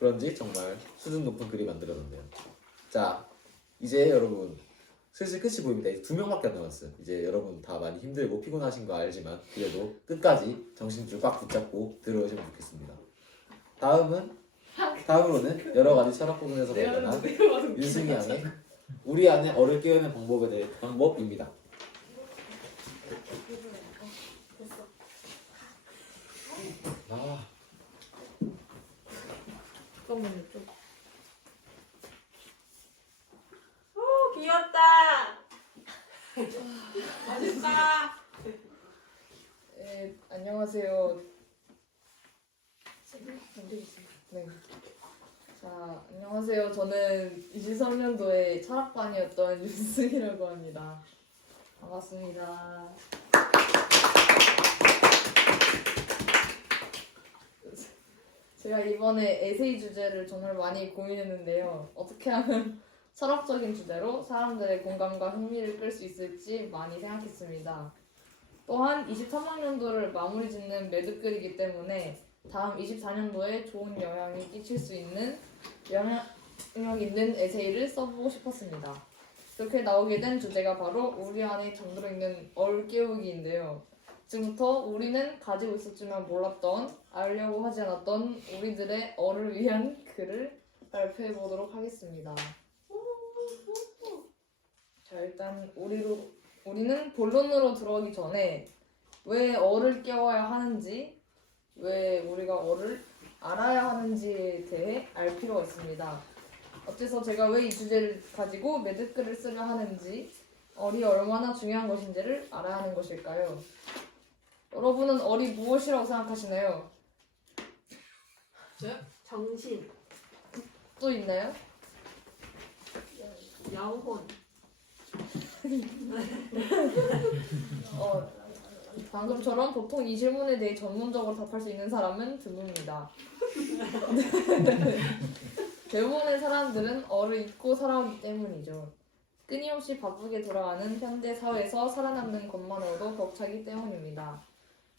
그런지 정말 수준 높은 글이 만들어졌네요. 자, 이제 여러분 슬슬 끝이 보입니다. 이제 2명밖에 안 남았어요. 이제 여러분 다 많이 힘들고 피곤하신 거 알지만 그래도 끝까지 정신줄 꽉 붙잡고 들어오시면 좋겠습니다. 다음으로는 여러 가지 철학 부분에서 발견한 윤승이 양의 우리 안에 어를 깨우는 방법입니다. 아, 잠깐만요 좀. 오 귀엽다. 맛있다. 안녕하세요. 네. 자, 안녕하세요. 저는 23년도에 철학반이었던 윤승이라고 합니다. 반갑습니다. 제가 이번에 에세이 주제를 정말 많이 고민했는데요. 어떻게 하면 철학적인 주제로 사람들의 공감과 흥미를 끌 수 있을지 많이 생각했습니다. 또한 23학년도를 마무리 짓는 매듭글이기 때문에 다음 24년도에 좋은 영향이 끼칠 수 있는 영향력 있는 에세이를 써보고 싶었습니다. 그렇게 나오게 된 주제가 바로 우리 안에 잠들어 있는 어를 깨우기인데요. 지금부터 우리는 가지고 있었지만 몰랐던, 알려고 하지 않았던 우리들의 어를 위한 글을 발표해 보도록 하겠습니다. 자, 일단 우리는 본론으로 들어가기 전에 왜 어를 깨워야 하는지, 왜 우리가 어를 알아야 하는지에 대해 알 필요가 있습니다. 어째서 제가 왜 이 주제를 가지고 매듭글을 쓰려 하는지, 어리 얼마나 중요한 것인지를 알아야 하는 것일까요? 여러분은 어리 무엇이라고 생각하시나요? 정신, 또 있나요? 영혼. 방금처럼 보통 이 질문에 대해 전문적으로 답할 수 있는 사람은 드뭅니다. 대부분의 사람들은 어를 잊고 살아오기 때문이죠. 끊임없이 바쁘게 돌아가는 현대 사회에서 살아남는 것만으로도 벅차기 때문입니다.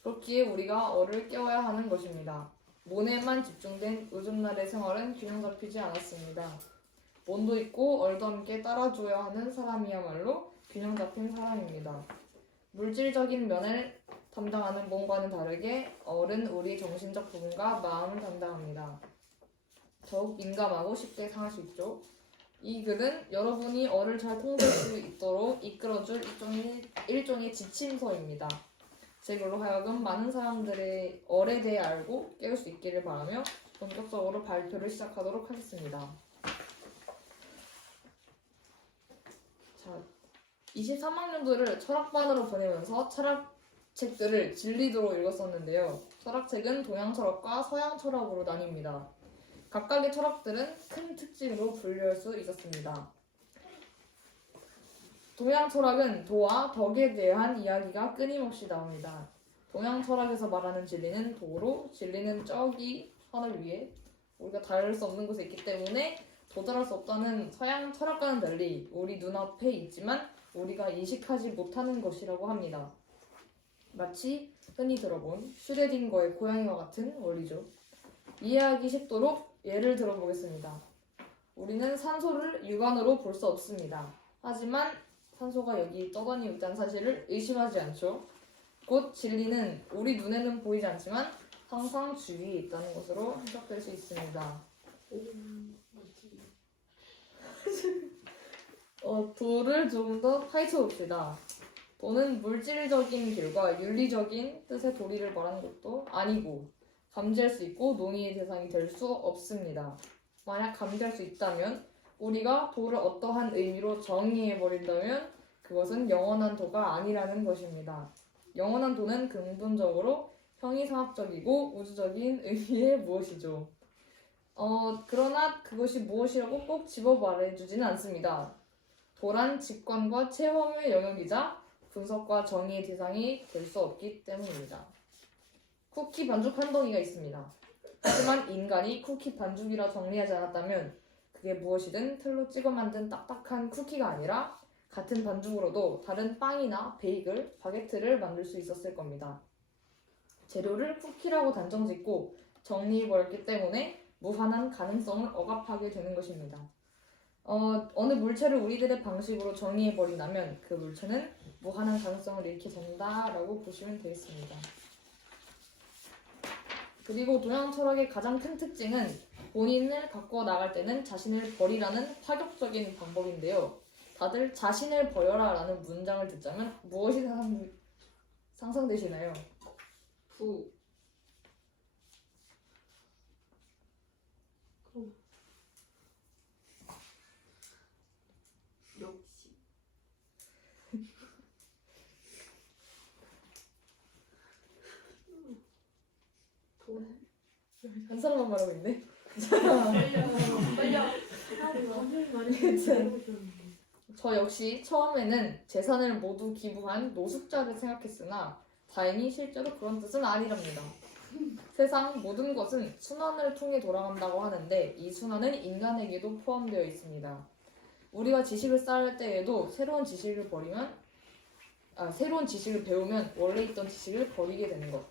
그렇기에 우리가 어를 깨워야 하는 것입니다. 문에만 집중된 요즘날의 생활은 균형 잡히지 않았습니다. 몸도 있고 얼도 함께 따라줘야 하는 사람이야말로 균형 잡힌 사람입니다. 물질적인 면을 담당하는 몸과는 다르게 어는 우리 정신적 부분과 마음을 담당합니다. 더욱 민감하고 쉽게 상할 수 있죠. 이 글은 여러분이 어를 잘 통제할 수 있도록 이끌어줄 일종의 지침서입니다. 제 글로 하여금 많은 사람들의 어에 대해 알고 깨울 수 있기를 바라며 본격적으로 발표를 시작하도록 하겠습니다. 자, 23학년도를 철학반으로 보내면서 철학책들을 진리도록 읽었었는데요. 철학책은 동양 철학과 서양 철학으로 나뉩니다. 각각의 철학들은 큰 특징으로 분류할 수 있었습니다. 동양 철학은 도와 덕에 대한 이야기가 끊임없이 나옵니다. 동양 철학에서 말하는 진리는 도로, 진리는 저기 하늘 위에 우리가 닿을 수 없는 곳에 있기 때문에 도달할 수 없다는 서양 철학과는 달리 우리 눈앞에 있지만 우리가 인식하지 못하는 것이라고 합니다. 마치 흔히 들어본 슈레딩거의 고양이와 같은 원리죠. 이해하기 쉽도록 예를 들어보겠습니다. 우리는 산소를 육안으로 볼 수 없습니다. 하지만 산소가 여기 떠다니고 있다는 사실을 의심하지 않죠. 곧 진리는 우리 눈에는 보이지 않지만 항상 주위에 있다는 것으로 해석될 수 있습니다. 도를 조금 더 파헤쳐 봅시다. 도는 물질적인 길과 윤리적인 뜻의 도리를 말하는 것도 아니고 감지할 수 있고 논의의 대상이 될 수 없습니다. 만약 감지할 수 있다면 우리가 도를 어떠한 의미로 정의해버린다면 그것은 영원한 도가 아니라는 것입니다. 영원한 도는 근본적으로 형이상학적이고 우주적인 의미의 무엇이죠. 그러나 그것이 무엇이라고 꼭 집어 말해주지는 않습니다. 도란 직관과 체험의 영역이자 분석과 정의의 대상이 될 수 없기 때문입니다. 쿠키 반죽 한 덩이가 있습니다. 하지만 인간이 쿠키 반죽이라 정리하지 않았다면 그게 무엇이든 틀로 찍어 만든 딱딱한 쿠키가 아니라 같은 반죽으로도 다른 빵이나 베이글, 바게트를 만들 수 있었을 겁니다. 재료를 쿠키라고 단정짓고 정리해버렸기 때문에 무한한 가능성을 억압하게 되는 것입니다. 어느 물체를 우리들의 방식으로 정의해버린다면 그 물체는 무한한 가능성을 잃게 된다라고 보시면 되겠습니다. 그리고 동양 철학의 가장 큰 특징은 본인을 바꿔 나갈 때는 자신을 버리라는 파격적인 방법인데요. 다들 자신을 버려라 라는 문장을 듣자면 무엇이 상상되시나요? 부. 그럼. 역시. 돈. 한 사람만 말하고 있네. 빨려. 저 역시 처음에는 재산을 모두 기부한 노숙자를 생각했으나 다행히 실제로 그런 뜻은 아니랍니다. 세상 모든 것은 순환을 통해 돌아간다고 하는데 이 순환은 인간에게도 포함되어 있습니다. 우리가 지식을 쌓을 때에도 새로운 지식을 배우면 원래 있던 지식을 버리게 되는 것.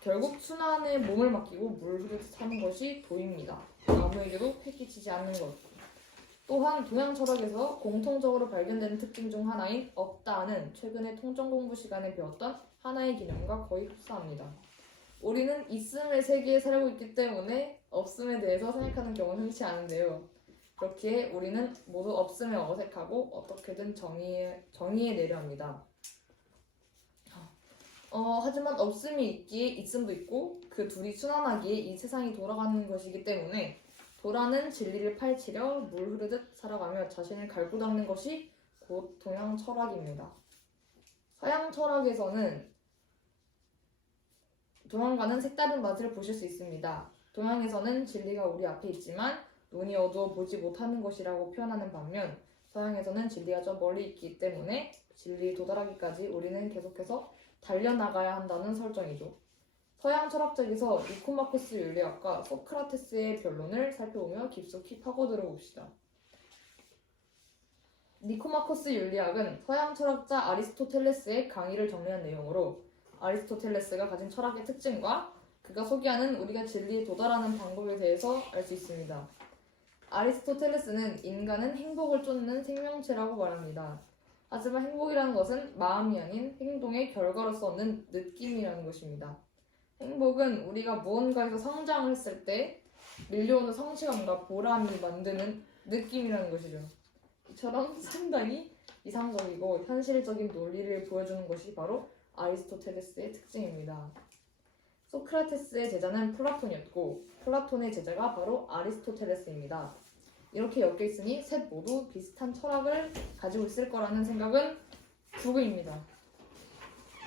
결국 순환에 몸을 맡기고 물 흐르듯 사는 것이 도입니다. 아무에게도 패기치지 않는 것. 또한 동양 철학에서 공통적으로 발견되는 특징 중 하나인 없다는 최근에 통정 공부 시간에 배웠던 하나의 개념과 거의 흡사합니다. 우리는 있음의 세계에 살고 있기 때문에 없음에 대해서 생각하는 경우는 흔치 않은데요. 그렇기에 우리는 모두 없음에 어색하고 어떻게든 정의해내려 합니다. 하지만 없음이 있기에 있음도 있고 그 둘이 순환하기에 이 세상이 돌아가는 것이기 때문에 도라는 진리를 파헤치려 물 흐르듯 살아가며 자신을 갈고 닦는 것이 곧 동양 철학입니다. 서양 철학에서는 동양과는 색다른 맛을 보실 수 있습니다. 동양에서는 진리가 우리 앞에 있지만 눈이 어두워 보지 못하는 것이라고 표현하는 반면 서양에서는 진리가 저 멀리 있기 때문에 진리에 도달하기까지 우리는 계속해서 달려나가야 한다는 설정이죠. 서양 철학적에서 니코마코스 윤리학과 소크라테스의 변론을 살펴보며 깊숙이 파고들어 봅시다. 니코마코스 윤리학은 서양 철학자 아리스토텔레스의 강의를 정리한 내용으로 아리스토텔레스가 가진 철학의 특징과 그가 소개하는 우리가 진리에 도달하는 방법에 대해서 알 수 있습니다. 아리스토텔레스는 인간은 행복을 쫓는 생명체라고 말합니다. 하지만 행복이라는 것은 마음이 아닌 행동의 결과로서 얻는 느낌이라는 것입니다. 행복은 우리가 무언가에서 성장을 했을 때 밀려오는 성취감과 보람이 만드는 느낌이라는 것이죠. 이처럼 상당히 이상적이고 현실적인 논리를 보여주는 것이 바로 아리스토텔레스의 특징입니다. 소크라테스의 제자는 플라톤이었고 플라톤의 제자가 바로 아리스토텔레스입니다. 이렇게 엮여 있으니 셋 모두 비슷한 철학을 가지고 있을 거라는 생각은 불구입니다.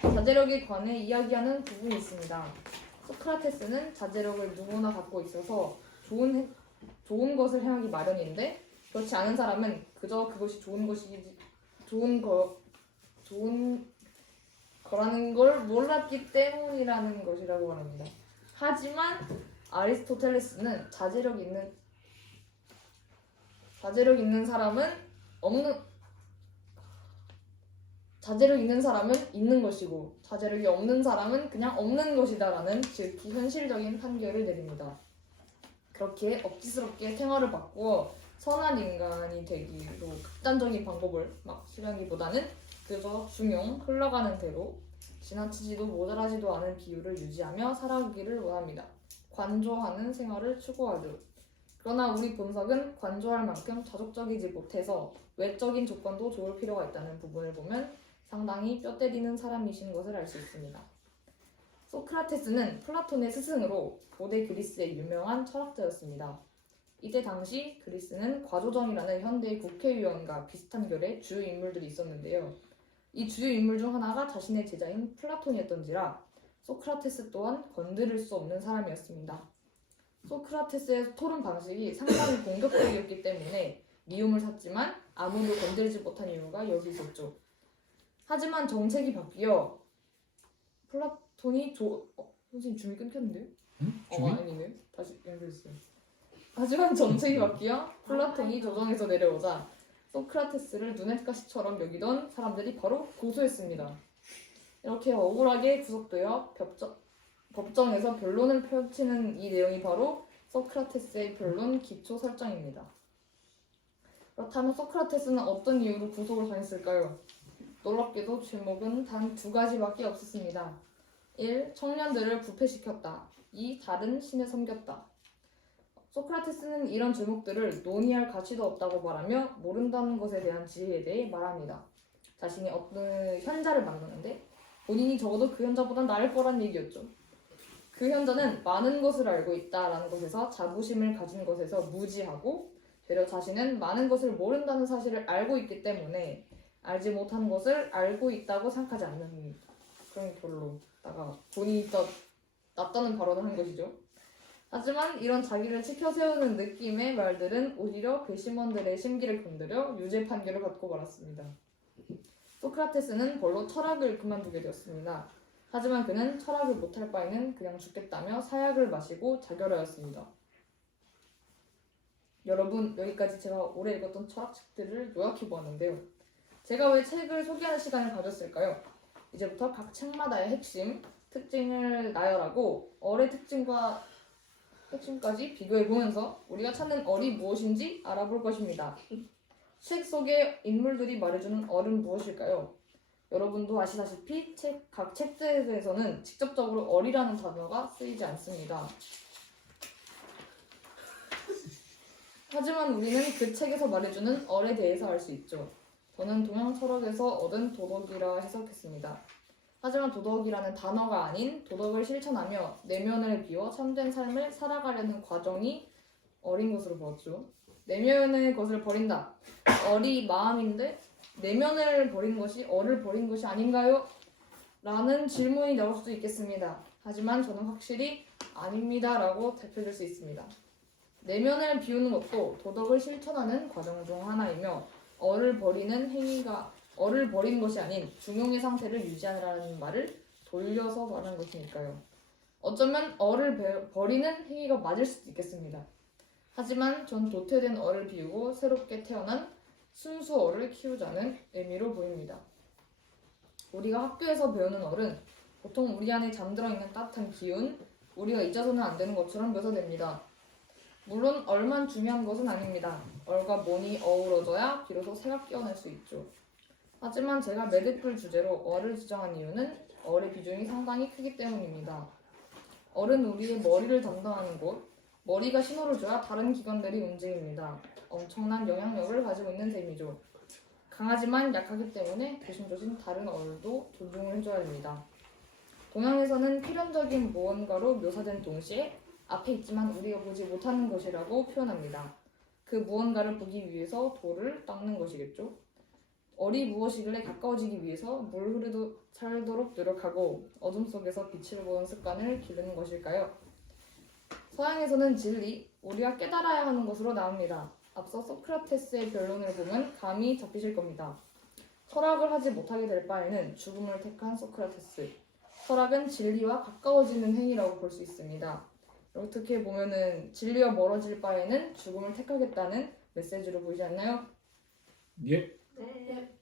자제력에 관해 이야기하는 부분이 있습니다. 소크라테스는 자제력을 누구나 갖고 있어서 좋은 것을 행하기 마련인데 그렇지 않은 사람은 그저 그것이 좋은 거라는 걸 몰랐기 때문이라는 것이라고 말합니다. 하지만 아리스토텔레스는 자제력 있는 사람은 있는 것이고 자제력이 없는 사람은 그냥 없는 것이다라는 지극히 현실적인 판결을 내립니다. 그렇게 억지스럽게 생활을 바꾸어 선한 인간이 되기로 극단적인 방법을 막 실행하기보다는 그저 흘러가는 대로 지나치지도 모자라지도 않은 비율을 유지하며 살아가기를 원합니다. 관조하는 생활을 추구하죠. 그러나 우리 본석은 관조할 만큼 자족적이지 못해서 외적인 조건도 좋을 필요가 있다는 부분을 보면 상당히 뼈 때리는 사람이신 것을 알 수 있습니다. 소크라테스는 플라톤의 스승으로 고대 그리스의 유명한 철학자였습니다. 이때 당시 그리스는 과조정이라는 현대의 국회의원과 비슷한 결의 주요 인물들이 있었는데요. 이 주요 인물 중 하나가 자신의 제자인 플라톤이었던지라 소크라테스 또한 건드릴 수 없는 사람이었습니다. 소크라테스의 토론 방식이 상당히 공격적이었기 때문에 미움을 샀지만 아무도 건드리지 못한 이유가 여기 있었죠. 하지만 정책이 바뀌어 플라톤이 선생님 줌이 끊겼는데요? 줌이? 아니네요. 다시 연결했어요. 하지만 정책이 바뀌어 플라톤이 조정에서 내려오자 소크라테스를 눈엣가시처럼 여기던 사람들이 바로 고소했습니다. 이렇게 억울하게 구속되어 법정에서 변론을 펼치는 이 내용이 바로 소크라테스의 변론 기초 설정입니다. 그렇다면 소크라테스는 어떤 이유로 구속을 당했을까요? 놀랍게도 죄목은 단 두 가지밖에 없었습니다. 1. 청년들을 부패시켰다. 2. 다른 신을 섬겼다. 소크라테스는 이런 죄목들을 논의할 가치도 없다고 말하며 모른다는 것에 대한 지혜에 대해 말합니다. 자신이 어떤 현자를 만나는데 본인이 적어도 그 현자보다 나을 거란 얘기였죠. 그 현자는 많은 것을 알고 있다라는 것에서 자부심을 가진 것에서 무지하고 되려 자신은 많은 것을 모른다는 사실을 알고 있기 때문에 알지 못한 것을 알고 있다고 생각하지 않는 그런 결로다가 본인이 더 낫다는 발언을 한 것이죠. 하지만 이런 자기를 치켜 세우는 느낌의 말들은 오히려 배심원들의 심기를 건드려 유죄 판결을 받고 말았습니다. 소크라테스는 벌로 철학을 그만두게 되었습니다. 하지만 그는 철학을 못할 바에는 그냥 죽겠다며 사약을 마시고 자결하였습니다. 여러분, 여기까지 제가 올해 읽었던 철학책들을 요약해 보았는데요. 제가 왜 책을 소개하는 시간을 가졌을까요? 이제부터 각 책마다의 핵심, 특징을 나열하고 어의 특징과 핵심까지 비교해 보면서 우리가 찾는 어이 무엇인지 알아볼 것입니다. 책 속의 인물들이 말해주는 어는 무엇일까요? 여러분도 아시다시피 각 책들에서는 직접적으로 어리라는 단어가 쓰이지 않습니다. 하지만 우리는 그 책에서 말해주는 어에 대해서 알 수 있죠. 저는 동양 철학에서 얻은 도덕이라 해석했습니다. 하지만 도덕이라는 단어가 아닌 도덕을 실천하며 내면을 비워 참된 삶을 살아가려는 과정이 어린 것으로 보았죠. 내면의 것을 버린다. 어리 마음인데 내면을 버린 것이 어를 버린 것이 아닌가요? 라는 질문이 나올 수도 있겠습니다. 하지만 저는 확실히 아닙니다 라고 대표될 수 있습니다. 내면을 비우는 것도 도덕을 실천하는 과정 중 하나이며 어를 버리는 것이 아닌 중용의 상태를 유지하라는 말을 돌려서 말하는 것이니까요. 어쩌면 어를 버리는 행위가 맞을 수도 있겠습니다. 하지만 전 도태된 어를 비우고 새롭게 태어난 순수 어를 키우자는 의미로 보입니다. 우리가 학교에서 배우는 어는 보통 우리 안에 잠들어 있는 따뜻한 기운, 우리가 잊어서는 안 되는 것처럼 묘사됩니다. 물론 얼만 중요한 것은 아닙니다. 얼과 mon이 어우러져야 비로소 새가 깨어날 수 있죠. 하지만 제가 매듭글 주제로 어를 지정한 이유는 어의 비중이 상당히 크기 때문입니다. 어는 우리의 머리를 담당하는 곳, 머리가 신호를 줘야 다른 기관들이 움직입니다. 엄청난 영향력을 가지고 있는 셈이죠. 강하지만 약하기 때문에 조심조심 다른 어들도 존중을 해줘야 합니다. 동양에서는 필연적인 무언가로 묘사된 동시에 앞에 있지만 우리가 보지 못하는 것이라고 표현합니다. 그 무언가를 보기 위해서 돌을 닦는 것이겠죠. 어리 무엇이길래 가까워지기 위해서 물 흐르듯 살도록 노력하고 어둠 속에서 빛을 보는 습관을 기르는 것일까요? 서양에서는 진리, 우리가 깨달아야 하는 것으로 나옵니다. 앞서 소크라테스의 변론을 보면 감이 잡히실 겁니다. 철학을 하지 못하게 될 바에는 죽음을 택한 소크라테스. 철학은 진리와 가까워지는 행위라고 볼 수 있습니다. 어떻게 보면은 진리와 멀어질 바에는 죽음을 택하겠다는 메시지로 보이지 않나요? 예. 네.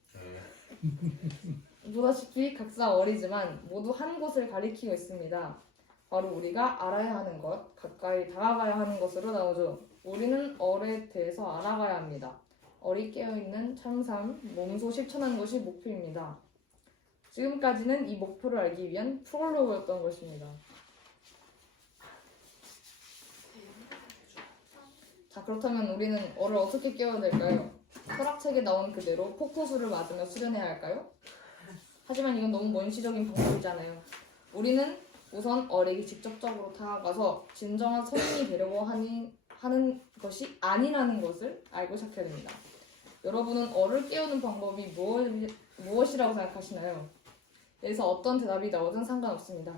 보다시피 각자 어리지만 모두 한 곳을 가리키고 있습니다. 바로 우리가 알아야 하는 것, 가까이 다가가야 하는 것으로 나오죠. 우리는 어에 대해서 알아가야 합니다. 어리 깨어있는 참삼, 몸소 실천하는 것이 목표입니다. 지금까지는 이 목표를 알기 위한 프롤로그였던 것입니다. 자, 그렇다면 우리는 어를 어떻게 깨워야 될까요? 철학책에 나온 그대로 폭포수를 맞으며 수련해야 할까요? 하지만 이건 너무 원시적인 방법이잖아요. 우리는 우선 어에게 직접적으로 다가가서 진정한 성인이 되려고 하는 것이 아니라는 것을 알고 시작해야 됩니다. 여러분은 어를 깨우는 방법이 무엇이라고 생각하시나요? 여기서 어떤 대답이 나오든 상관없습니다.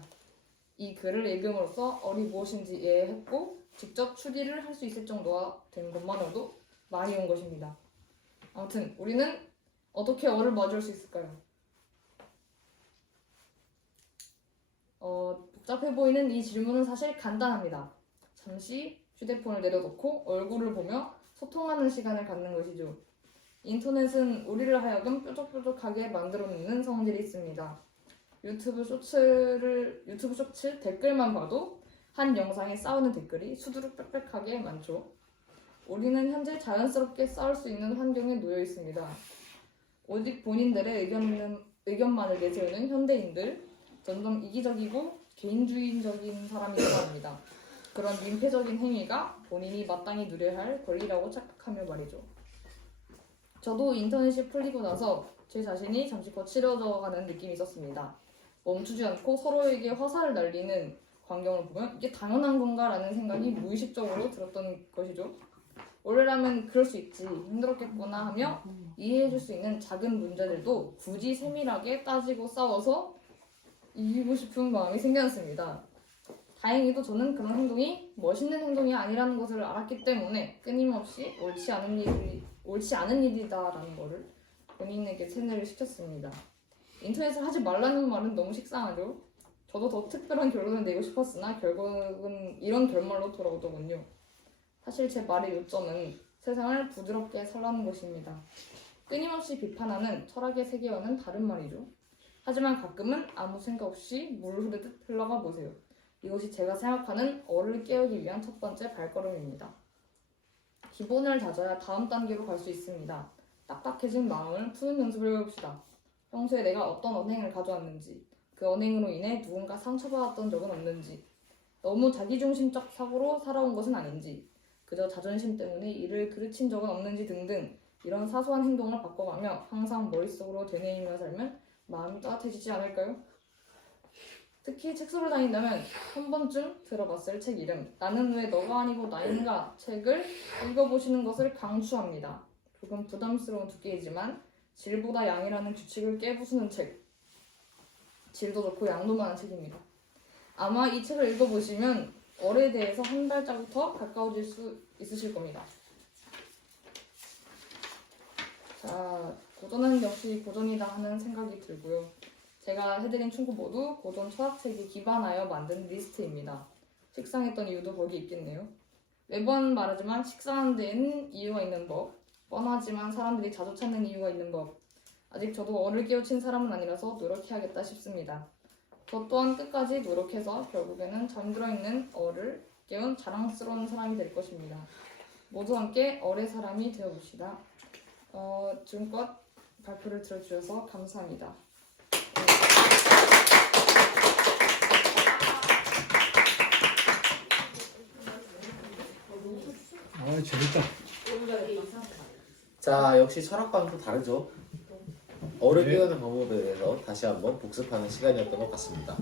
이 글을 읽음으로써 어리 무엇인지 이해했고 직접 추리를 할 수 있을 정도가 된 것만으로도 많이 온 것입니다. 아무튼 우리는 어떻게 어를 마주할 수 있을까요? 복잡해 보이는 이 질문은 사실 간단합니다. 잠시 휴대폰을 내려놓고 얼굴을 보며 소통하는 시간을 갖는 것이죠. 인터넷은 우리를 하여금 뾰족뾰족하게 만들어내는 성질이 있습니다. 유튜브 쇼츠 댓글만 봐도 한 영상에 싸우는 댓글이 수두룩 빽빽하게 많죠. 우리는 현재 자연스럽게 싸울 수 있는 환경에 놓여 있습니다. 오직 본인들의 의견만을 내세우는 현대인들, 점점 이기적이고 개인주의적인 사람이 되어갑니다. 그런 민폐적인 행위가 본인이 마땅히 누려야 할 권리라고 착각하며 말이죠. 저도 인터넷이 풀리고 나서 제 자신이 잠시 거칠어져가는 느낌이 있었습니다. 멈추지 않고 서로에게 화살을 날리는 광경을 보면 이게 당연한 건가라는 생각이 무의식적으로 들었던 것이죠. 원래라면 그럴 수 있지, 힘들었겠구나 하며 이해해줄 수 있는 작은 문제들도 굳이 세밀하게 따지고 싸워서 이기고 싶은 마음이 생겼습니다. 다행히도 저는 그런 행동이 멋있는 행동이 아니라는 것을 알았기 때문에 끊임없이 옳지 않은 일이다라는 것을 본인에게 세뇌를 시켰습니다. 인터넷을 하지 말라는 말은 너무 식상하죠. 저도 더 특별한 결론을 내고 싶었으나 결국은 이런 결말로 돌아오더군요. 사실 제 말의 요점은 세상을 부드럽게 살라는 것입니다. 끊임없이 비판하는 철학의 세계와는 다른 말이죠. 하지만 가끔은 아무 생각 없이 물 흐르듯 흘러가 보세요. 이것이 제가 생각하는 어를 깨우기 위한 첫 번째 발걸음입니다. 기본을 다져야 다음 단계로 갈 수 있습니다. 딱딱해진 마음을 푸는 연습을 해봅시다. 평소에 내가 어떤 언행을 가져왔는지, 그 언행으로 인해 누군가 상처받았던 적은 없는지, 너무 자기중심적 사고로 살아온 것은 아닌지, 그저 자존심 때문에 일을 그르친 적은 없는지 등등 이런 사소한 행동을 바꿔가며 항상 머릿속으로 되뇌이며 살면 마음이 따뜻해지지 않을까요? 특히 책소를 다닌다면 한 번쯤 들어봤을 책 이름 나는 왜 너가 아니고 나인가 책을 읽어보시는 것을 강추합니다. 조금 부담스러운 두께이지만 질보다 양이라는 규칙을 깨부수는 책. 질도 좋고 양도 많은 책입니다. 아마 이 책을 읽어보시면 얼에 대해서 한 발자국 더 가까워질 수 있으실 겁니다. 자, 고전은 역시 고전이다 하는 생각이 들고요. 제가 해드린 충고 모두 고전 철학책에 기반하여 만든 리스트입니다. 식상했던 이유도 거기 있겠네요. 매번 말하지만 식상한 데에는 이유가 있는 법, 뻔하지만 사람들이 자주 찾는 이유가 있는 법. 아직 저도 어를 깨우친 사람은 아니라서 노력해야겠다 싶습니다. 저 또한 끝까지 노력해서 결국에는 잠들어 있는 어를 깨운 자랑스러운 사람이 될 것입니다. 모두 함께 어의 사람이 되어봅시다. 지금껏 발표를 들어주셔서 감사합니다. 아 재밌다. 자, 역시 철학과는 또 다르죠. 어를 네. 깨우는 방법에 대해서 다시 한번 복습하는 시간이었던 것 같습니다.